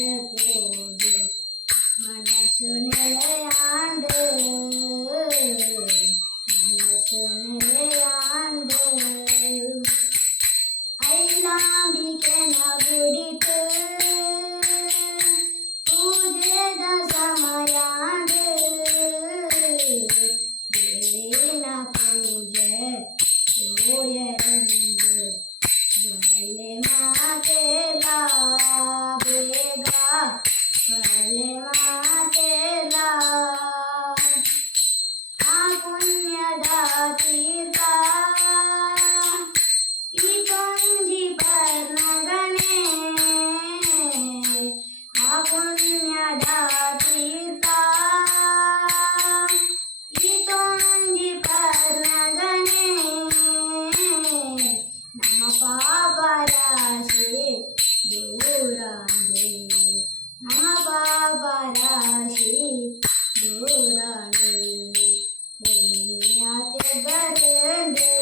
போது மனசு நிலையாண்டு மனசு நிலையாண்டு ஐலாம்பிಕೆನ ಗುಡಿತು ಪೂಜೆದ ಸಮಯಾಂಡು ದೇವಿನ ಪೂಜೆ ಸೋಯರಂದು ಬಲೆ ಮಾತೆಲ ಬೇಗ ಬಲೆ ಮಾತೆಲ ಆ ಪುಣ್ಯದ ತೀರ್ಥ ಈ ತುಂಜಿ ಪರ್ಣಗನೆ ಆ ಪುಣ್ಯದ ತೀರ್ಥ ಈ ತುಂಜಿ ಪರ್ಣಗನೆ ನಮ್ಮ ಪಾಪ ರಾಶಿ ದೂರಾಂದೆ ನಮ್ಮ ಪಾಪ ರಾಶಿ ದೂರಾಂದೆ ಪುಣ್ಯತೆ ಬರೆಂದೆ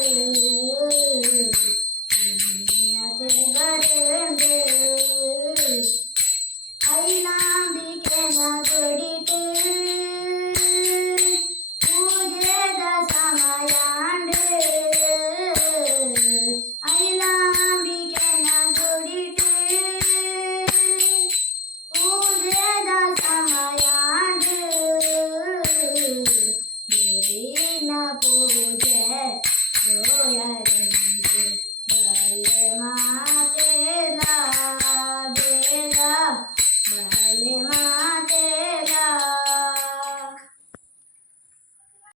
ಪುಣ್ಯತೆ ಬರೆಂದೆ ಐಲಾ